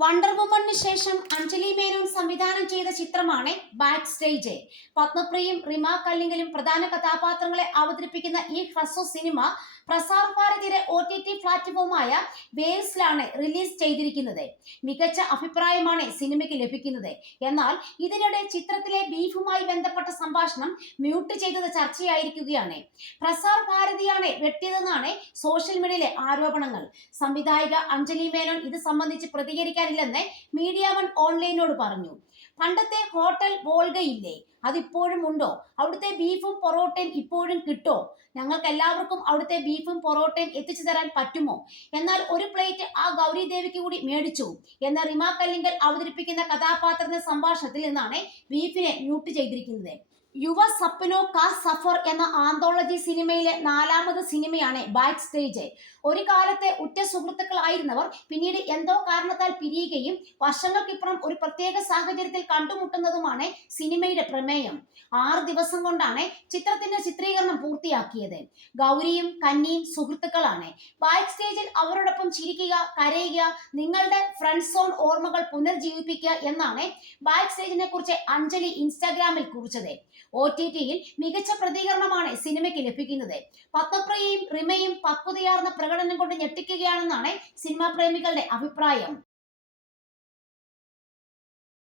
Wonder വുമണിന് ശേഷം അഞ്ജലി മേനോൻ സംവിധാനം ചെയ്ത ചിത്രമാണ് ബാക്ക് സ്റ്റേജ്. പത്മപ്രിയയും റിമ കല്ലിങ്കലും പ്രധാന കഥാപാത്രങ്ങളെ അവതരിപ്പിക്കുന്ന ഈ ഹ്രസ്വ സിനിമ പ്രസാർ ഭാരതിയുടെ OTT പ്ലാറ്റ്ഫോമായ വേവ്സിലാണ് റിലീസ് ചെയ്തിരിക്കുന്നത്. മികച്ച അഭിപ്രായമാണ് സിനിമയ്ക്ക് ലഭിക്കുന്നത്. എന്നാൽ ഇതിനിടെ ചിത്രത്തിലെ ബീഫുമായി ബന്ധപ്പെട്ട സംഭാഷണം മ്യൂട്ട് ചെയ്തത് ചർച്ചയായിരിക്കുകയാണ്. പ്രസാർ ഭാരതിയാണ് വെട്ടിയതെന്നാണ് സോഷ്യൽ മീഡിയയിലെ ആരോപണങ്ങൾ. സംവിധായിക അഞ്ജലി മേനോൻ ഇത് സംബന്ധിച്ച് പ്രതികരിക്കാനില്ലെന്ന് മീഡിയ വൺ ഓൺലൈനോട് പറഞ്ഞു. പണ്ടത്തെ ഹോട്ടൽ വോൾഗയില്ലേ, അതിപ്പോഴും ഉണ്ടോ? അവിടുത്തെ ബീഫും പൊറോട്ടയും ഇപ്പോഴും കിട്ടോ? ഞങ്ങൾക്ക് എല്ലാവർക്കും അവിടുത്തെ ബീഫും പൊറോട്ടയും എത്തിച്ചു തരാൻ പറ്റുമോ? എന്നാൽ ഒരു പ്ലേറ്റ് ആ ഗൗരി ദേവിക്ക് കൂടി മേടിച്ചു എന്ന റിമ കല്ലിങ്കൽ അവതരിപ്പിക്കുന്ന കഥാപാത്രത്തിന്റെ സംഭാഷണത്തിൽ നിന്നാണ് ബീഫിനെ മ്യൂട്ട് ചെയ്തിരിക്കുന്നത്. യുവ സപ്നോ കാ സഫർ എന്ന ആന്തോളജി സിനിമയിലെ 4ാമത് സിനിമയാണ് ബാക്ക് സ്റ്റേജ്. ഒരു കാലത്തെ ഉറ്റ സുഹൃത്തുക്കളായിരുന്നവർ പിന്നീട് എന്തോ കാരണത്താൽ പിരിയുകയും വർഷങ്ങൾക്കിപ്പുറം ഒരു പ്രത്യേക സാഹചര്യത്തിൽ കണ്ടുമുട്ടുന്നതുമാണ് സിനിമയുടെ പ്രമേയം. 6 ദിവസം കൊണ്ടാണ് ചിത്രത്തിന്റെ ചിത്രീകരണം പൂർത്തിയാക്കിയത്. ഗൗരിയും കന്നിയും സുഹൃത്തുക്കളാണ്. ബാക്ക് സ്റ്റേജിൽ അവരോടൊപ്പം ചിരിക്കുക, കരയുക, നിങ്ങളുടെ ഫ്രണ്ട് സോൺ ഓർമ്മകൾ പുനർജീവിപ്പിക്കുക എന്നാണ് ബാക്ക് സ്റ്റേജിനെ കുറിച്ച് അഞ്ജലി ഇൻസ്റ്റാഗ്രാമിൽ കുറിച്ചത്. OTTയിൽ മികച്ച പ്രതികരണമാണ് സിനിമയ്ക്ക് ലഭിക്കുന്നത്. പത്മപ്രിയയും റിമയും പക്വതയാർന്ന പ്രകടനം കൊണ്ട് ഞെട്ടിക്കുകയാണെന്നാണ് സിനിമാ പ്രേമികളുടെ അഭിപ്രായം.